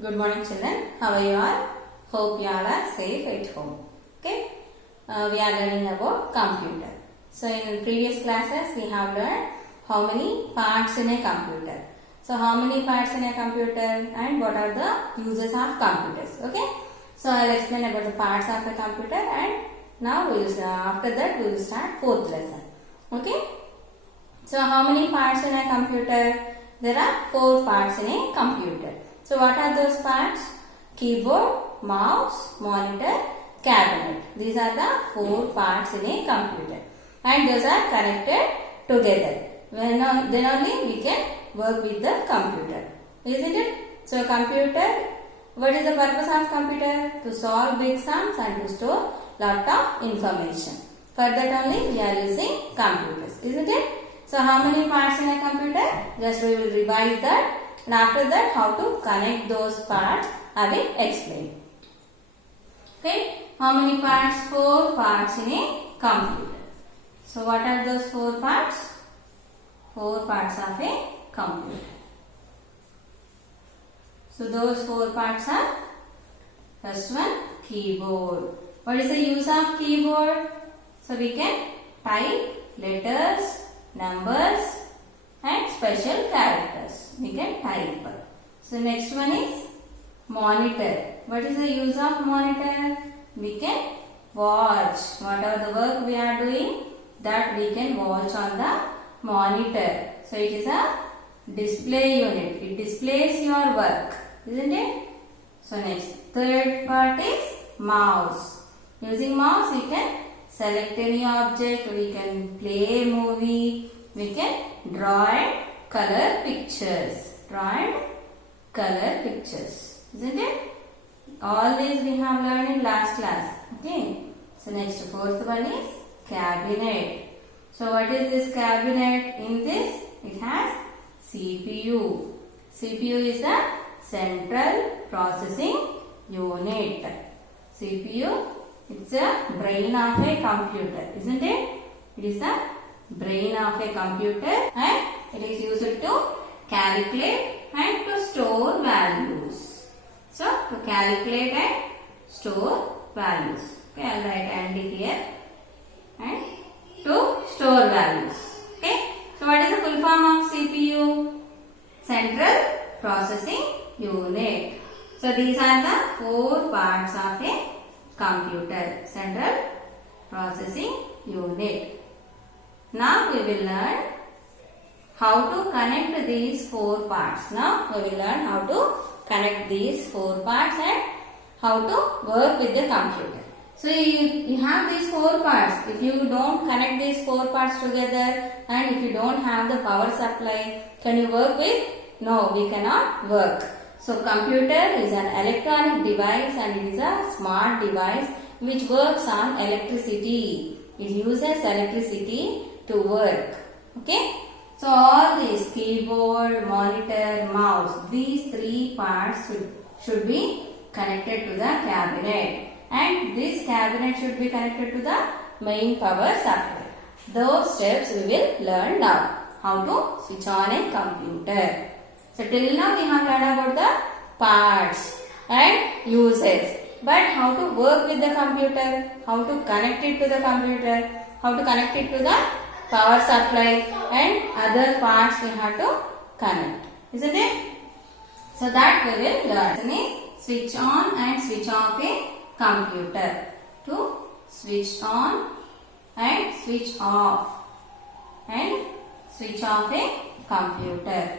Good morning, children. How are you all? Hope you all are safe at home. Okay. We are learning about computer. So in previous classes we have learned how many parts in a computer. So how many parts in a computer and what are the uses of computers. Okay. So I will explain about the parts of a computer and now after that we will start fourth lesson. Okay. So how many parts in a computer? There are 4 parts in a computer. So what are those parts? Keyboard, mouse, monitor, cabinet. These are the 4 parts in a computer. And those are connected together. Then only we can work with the computer. Isn't it? So computer, what is the purpose of computer? To solve big sums and to store lot of information. For that only we are using computers. Isn't it? So how many parts in a computer? Just we will revise that. And after that, how to connect those parts, I will explain. Okay, how many parts? 4 parts in a computer. So what are those 4 parts? 4 parts of a computer. So those 4 parts are, first one, keyboard. What is the use of keyboard? So we can type letters, numbers and special characters. We can type. So next one is monitor. What is the use of monitor? We can watch. Whatever the work we are doing, that we can watch on the monitor. So it is a display unit. It displays your work. Isn't it? So next, third part is mouse. Using mouse we can select any object. We can play a movie. We can draw and color pictures. Draw and color pictures. Isn't it? All these we have learned in last class. Okay. So next, fourth one is cabinet. So what is this cabinet? In this it has CPU. CPU is the central processing unit. CPU, it's a brain of a computer. Isn't it? It is the brain of a computer and it is used to calculate and to store values. So to calculate and store values. Okay, I will write AND here and to store values. Okay. So what is the full form of CPU? Central Processing Unit. So these are the 4 parts of a computer. Central Processing Unit. Now we will learn how to connect these 4 parts. Now we will learn how to connect these 4 parts and how to work with the computer. So you have these 4 parts. If you don't connect these 4 parts together and if you don't have the power supply, can you work with? No, we cannot work. So computer is an electronic device and it is a smart device which works on electricity. It uses electricity to work. Okay. So all these keyboard, monitor, mouse, these 3 parts should be connected to the cabinet. And this cabinet should be connected to the main power supply. Those steps we will learn now. How to switch on a computer. So till now we have learned about the parts and uses. But how to work with the computer, how to connect it to the computer, how to connect it to the power supply and other parts we have to connect. Isn't it? So that we will learn. Switch on and switch off a computer. To switch on and switch off and switch off a computer.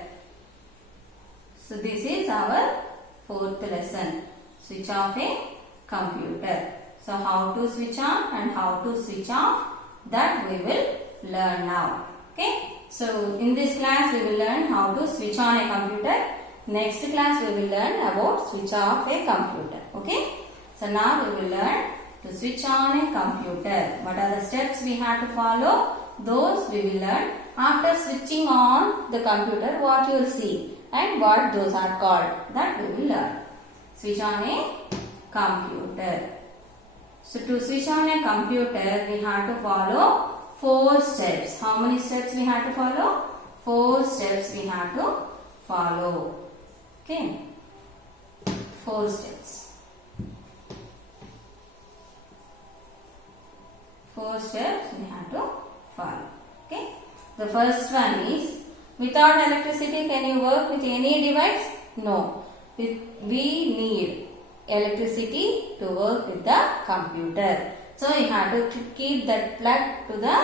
So this is our 4th lesson. Switch off a computer. So how to switch on and how to switch off, that we will learn now. Okay. So in this class we will learn how to switch on a computer. Next class we will learn about switch off a computer. Okay. So now we will learn to switch on a computer. What are the steps we have to follow? Those we will learn after switching on the computer. What you will see and what those are called, that we will learn. Switch on a computer. So to switch on a computer we have to follow 4 steps. How many steps we have to follow? 4 steps we have to follow. Okay. 4 steps. 4 steps we have to follow. Okay. The first one is, without electricity can you work with any device? No. We need electricity to work with the computer. So you have to keep that plug to the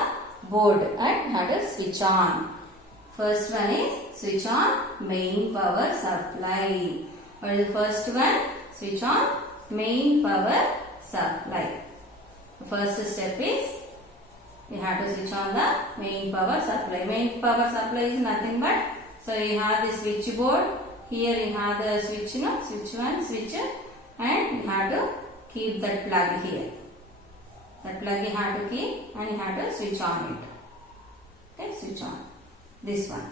board and have to switch on. First one is switch on main power supply. What is the first one? Switch on main power supply. The first step is we have to switch on the main power supply. Main power supply is nothing but, so you have the switchboard. Here you have the switch, switch 1, switch, and you have to keep that plug here. That plug you have to keep and you have to switch on it. Okay, switch on this one.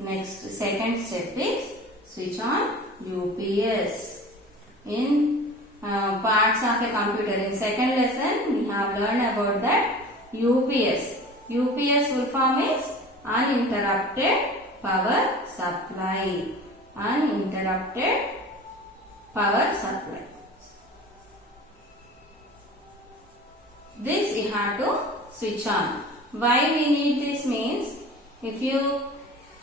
Next, second step is switch on UPS. In parts of a computer, in second lesson we have learned about that UPS. UPS full form is uninterrupted power supply. Uninterrupted power supply. This you have to switch on. Why we need this means, if you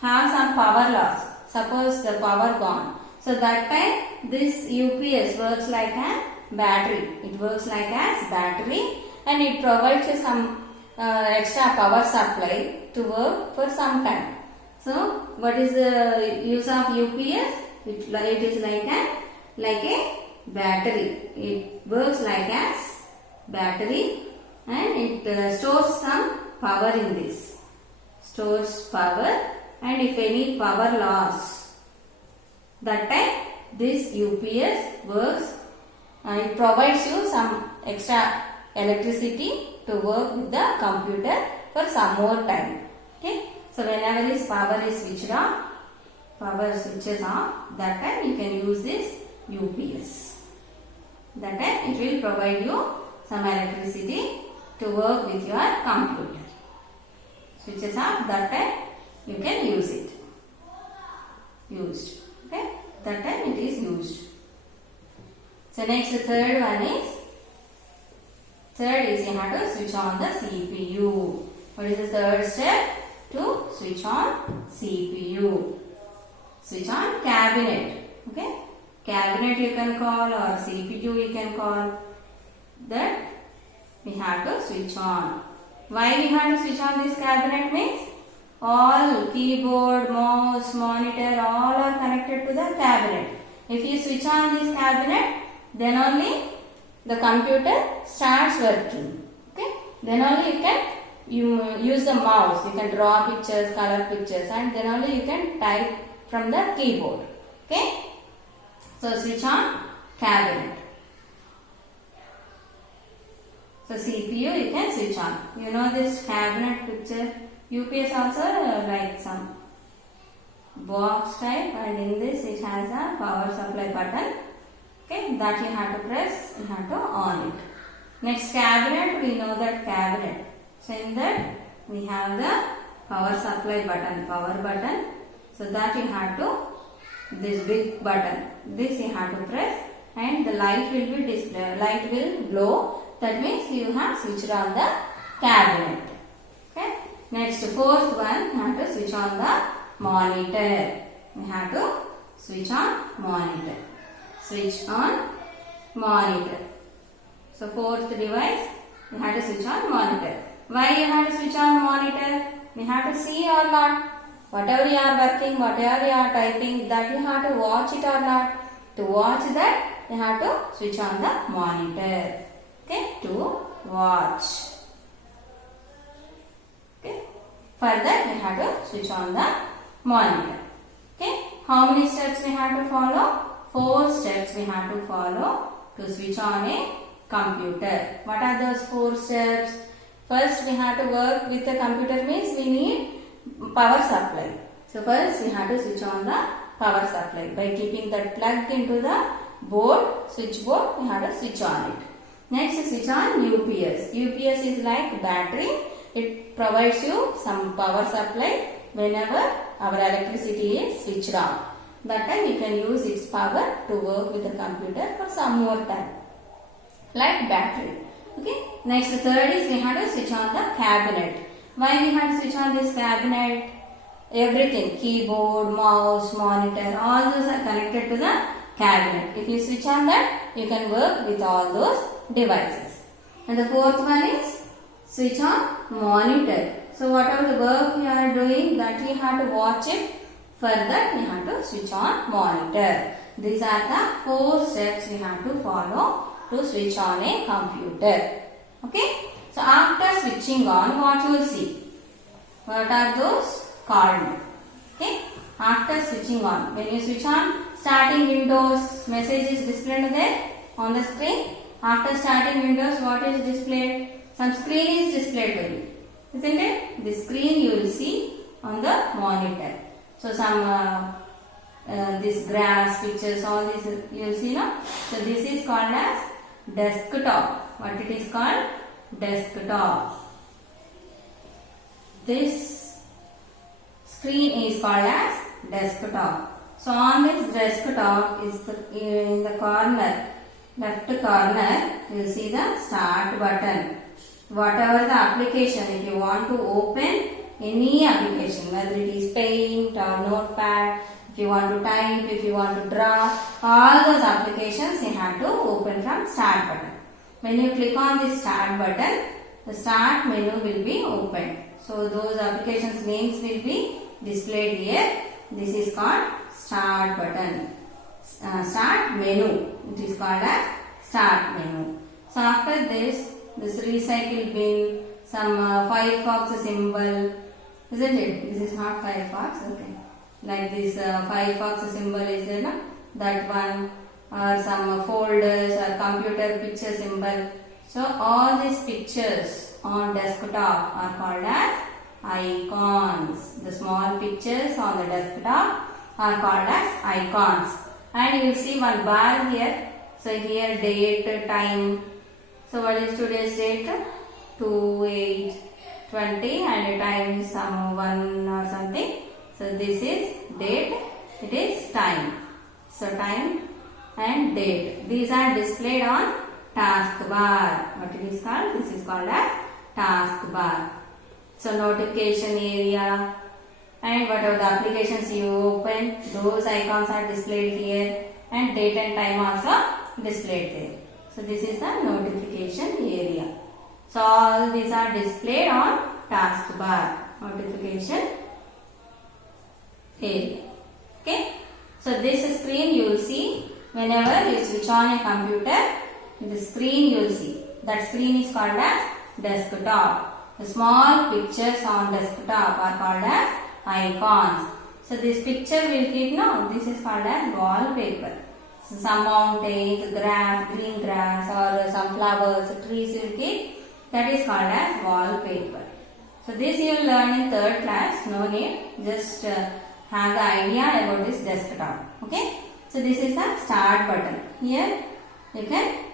have some power loss, suppose the power gone, so that time this UPS works like a battery. It works like as battery and it provides you some extra power supply to work for some time. So what is the use of UPS? It is like a battery. It works like as battery and it stores some power in this. Stores power, and if any power loss, that time this UPS works and it provides you some extra electricity to work with the computer for some more time. Okay. So whenever this power is switched off, power switches off, that time you can use this UPS. That time it will provide you some electricity to work with your computer. Switches off, that time you can use it. Used. Okay. That time it is used. So next, the third one is, you have to switch on the CPU. What is the third step? To switch on CPU. Switch on cabinet. Okay. Cabinet you can call, or CPU you can call. That we have to switch on. Why we have to switch on this cabinet means, all keyboard, mouse, monitor, all are connected to the cabinet. If you switch on this cabinet, then only the computer starts working. Okay. Then only you use the mouse. You can draw pictures, color pictures, and then only you can type from the keyboard. Okay. So switch on cabinet. So CPU you can switch on. You know this cabinet picture. UPS also like some box type, and in this it has a power supply button. Okay, that you have to press, you have to on it. Next, cabinet, we know that cabinet. So in that we have the power supply button, power button. So that you have to, this big button, this you have to press, and the light will be displayed, light will glow. That means you have switched on the cabinet. Okay. Next, fourth one, you have to switch on the monitor. We have to switch on monitor. Switch on monitor. So fourth device, you have to switch on monitor. Why you have to switch on monitor? We have to see or not. Whatever you are working, whatever you are typing, that you have to watch it or not. To watch that, you have to switch on the monitor. Okay, to watch. Okay. For that, we have to switch on the monitor. Okay. How many steps we have to follow? 4 steps we have to follow to switch on a computer. What are those 4 steps? First, we have to work with the computer means we need power supply. So first, we have to switch on the power supply by keeping that plug into the board, switchboard. We have to switch on it. Next, switch on UPS. UPS is like battery. It provides you some power supply whenever our electricity is switched on. that time you can use its power to work with the computer for some more time, like battery. Okay. Next, third is we have to switch on the cabinet. Why we have to switch on this cabinet? Everything, keyboard, mouse, monitor, all those are connected to the cabinet. If you switch on that, you can work with all those devices. And the fourth one is switch on monitor. So whatever the work you are doing, that you have to watch it. For that, you have to switch on monitor. These are the 4 steps we have to follow to switch on a computer. Okay. So after switching on, what you will see? What are those? Called. Okay. After switching on, when you switch on, starting Windows, message is displayed there on the screen. After starting Windows, what is displayed? Some screen is displayed for you, isn't it? The screen you will see on the monitor. So some this grass pictures, all this you will see now. So this is called as desktop. What it is called? Desktop. This screen is called as desktop. So on this desktop is in the corner, left corner, you will see the start button. Whatever the application, if you want to open any application, whether it is Paint or Notepad, if you want to type, if you want to draw, all those applications you have to open from start button. When you click on this start button, the start menu will be opened. So those applications names will be displayed here. This is called start button. Start menu. It is called as start menu. So after this recycle bin, some Firefox symbol, isn't it? This is not Firefox, okay. Like this Firefox symbol is there, no? That one, or some folders or computer picture symbol. So all these pictures on desktop are called as icons. The small pictures on the desktop are called as icons. And you will see one bar here. So here date, time. So what is today's date? 2/8/20 and time is some 1 or something. So this is date, it is time. So time and date. These are displayed on taskbar. What it is called? This is called as taskbar. So notification area and whatever the applications you open, those icons are displayed here, and date and time also displayed there. So this is the notification area. So all these are displayed on taskbar, notification area. Okay. So this screen you will see whenever you switch on a computer, the screen you will see. That screen is called as desktop. The small pictures on desktop are called as icons. So this picture will keep, no, this is called as wallpaper. So some mountains, grass, green grass, or some flowers, trees will keep. That is called as wallpaper. So this you will learn in 3rd class. No need. Just have the idea about this desktop. Okay. So this is the start button. Here you can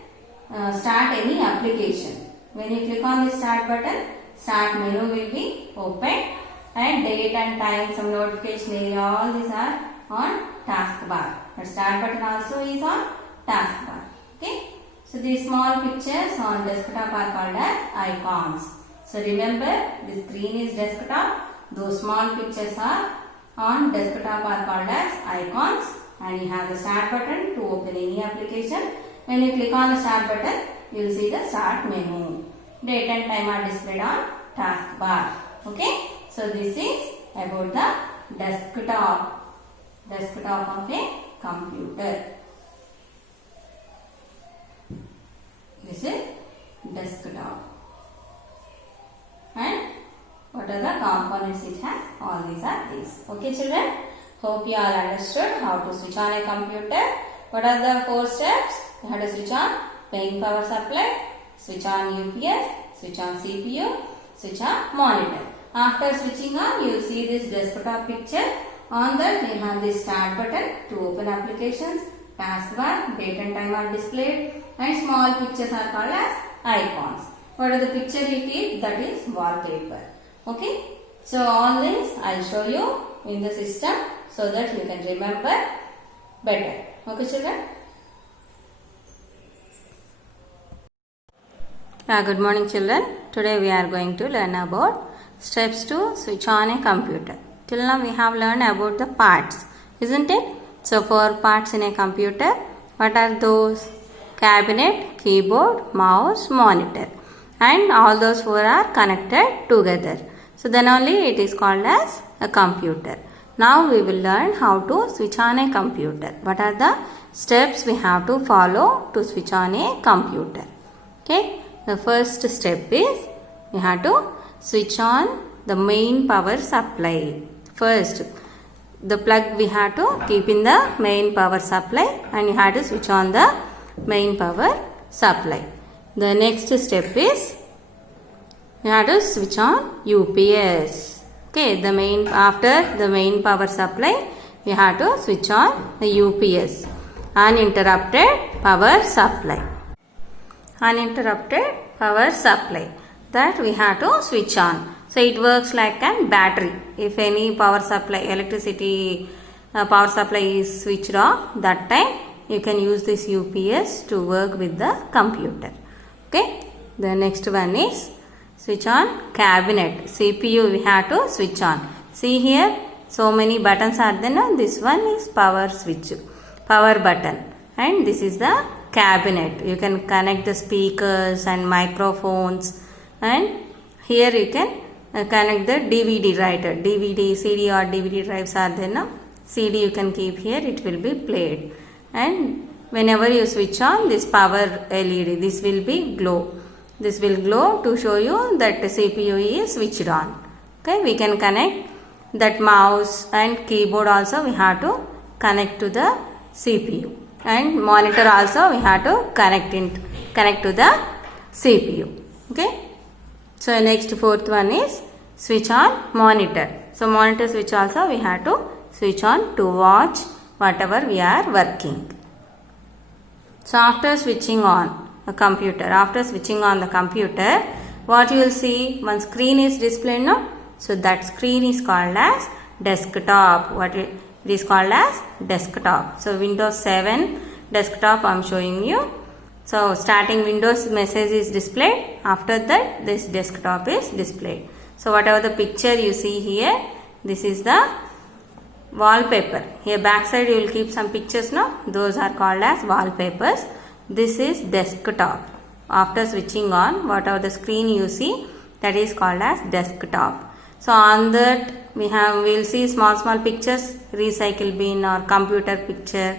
start any application. When you click on the start button, start menu will be opened, and date and time, some notification area, all these are on taskbar. The start button also is on taskbar. Okay. So these small pictures on desktop are called as icons. So remember, the screen is desktop. Those small pictures are on desktop are called as icons, and you have the start button to open any application. When you click on the start button, you will see the start menu. Date and time are displayed on taskbar. Okay. So this is about the desktop of a computer. This is desktop. And what are the components it has? All these are these. Okay children. Hope you all understood how to switch on a computer. What are the 4 steps? You have to switch on main power supply, switch on UPS, switch on CPU, switch on monitor. After switching on, you will see this desktop picture. On that, we have this start button to open applications, taskbar, date and time are displayed, and small pictures are called as icons. What are the picture you keep? That is wallpaper. Okay. So all this I will show you in the system so that you can remember better. Okay children? Good morning children. Today we are going to learn about steps to switch on a computer. Till now we have learned about the parts, isn't it? So 4 parts in a computer. What are those? Cabinet, keyboard, mouse, monitor. And all those 4 are connected together. So then only it is called as a computer. Now we will learn how to switch on a computer. What are the steps we have to follow to switch on a computer? Okay. The first step is we have to switch on the main power supply. First, the plug we have to keep in the main power supply and you have to switch on the main power supply. The next step is you have to switch on UPS. Okay, after the main power supply, we have to switch on the UPS, uninterrupted power supply. Uninterrupted power supply that we have to switch on. So it works like a battery. If any power supply, electricity power supply is switched off, that time you can use this UPS to work with the computer. Okay. The next one is switch on cabinet. CPU we have to switch on. See here, so many buttons are there. Now this one is power switch, power button, and this is the cabinet. You can connect the speakers and microphones, and here you can connect the DVD writer. DVD, CD or DVD drives are there now. CD you can keep here, it will be played. And whenever you switch on this power LED, this will be glow. This will glow to show you that the CPU is switched on. Okay, we can connect that mouse and keyboard also we have to connect to the CPU. And monitor also we have to connect to the CPU. Okay. So next 4th one is switch on monitor. So monitor switch also we have to switch on to watch whatever we are working. So after switching on the computer, what you will see, one screen is displayed now. So that screen is called as desktop. What it is called as desktop. So Windows 7 desktop I am showing you. So starting Windows message is displayed. After that this desktop is displayed. So whatever the picture you see here, this is the wallpaper. Here backside you will keep some pictures now. Those are called as wallpapers. This is desktop. After switching on, whatever the screen you see, that is called as desktop. So on that we will see small pictures, recycle bin or computer picture,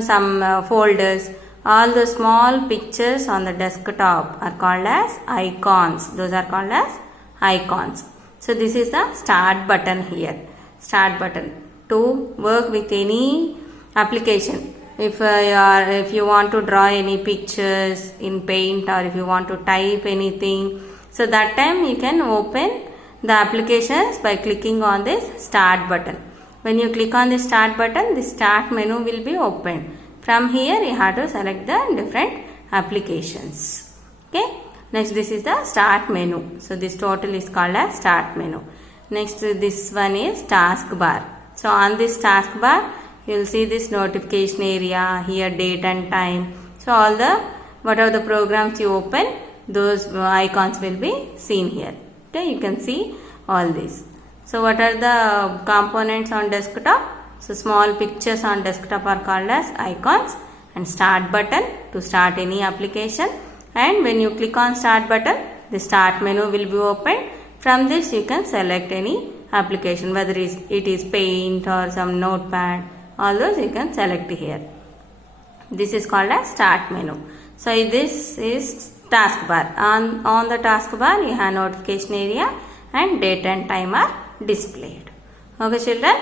some folders. All the small pictures on the desktop are called as icons. Those are called as icons. So this is the start button here. Start button to work with any application. If you want to draw any pictures in Paint or if you want to type anything, so that time you can open the applications by clicking on this start button. When you click on the start button, the start menu will be opened. From here you have to select the different applications. Okay. Next this is the start menu. So this total is called as start menu. Next this one is taskbar. So on this taskbar you will see this notification area, here date and time. So all the whatever the programs you open, those icons will be seen here. Okay, you can see all these. So what are the components on desktop? So small pictures on desktop are called as icons, and start button to start any application. And when you click on start button, the start menu will be opened. From this you can select any application, whether it is Paint or some notepad. All those you can select here. This is called as start menu. So this is taskbar. On the taskbar you have notification area and date and time are displayed. Okay children.